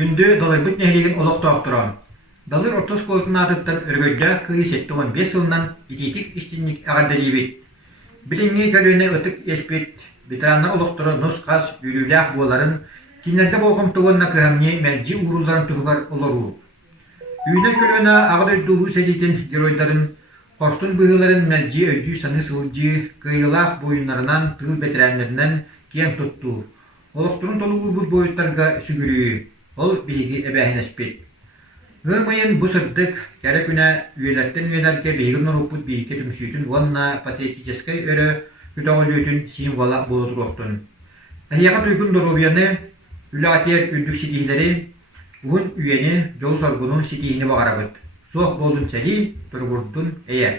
Күндө далайбыт нәһилеген олох тоохторон. Далыр ортос колтунаатыттан өргөйдө кыйы 7-15 сылынан ититик истинник агардалибит. Билинги көлөне ытык еспит, ветеранна олохторо нус кас үйрүлээх буоларын кинерге болгом тугунна кыһамни мэлжи уурулларын туһугар олоруу. Үйнен көлөне агадойдугу селитин геройдарын Хорстун быһыларын мэлжи өйдүү саны сылжы кыйылаах буйуннарынан тыыл ветераннарынан киэм тутту. Олохторун толугу бу бойуттарга сүгүрүү. Ол биһиги эбээһинэспит. Гымайын бу сырдык кәрі күнә үйелеттен үйелерге бейгін нұруппут бейке түмсүйтін онна патетическай өрі күтоғылүйетін символа болу тұруқтын. Әхияға түйгін дұрубияны үләтер үлдік сетихлері ұғын үйені жол саргының сетихini бағарабыд. Соқ болдың сәли тұрғырдың әйе.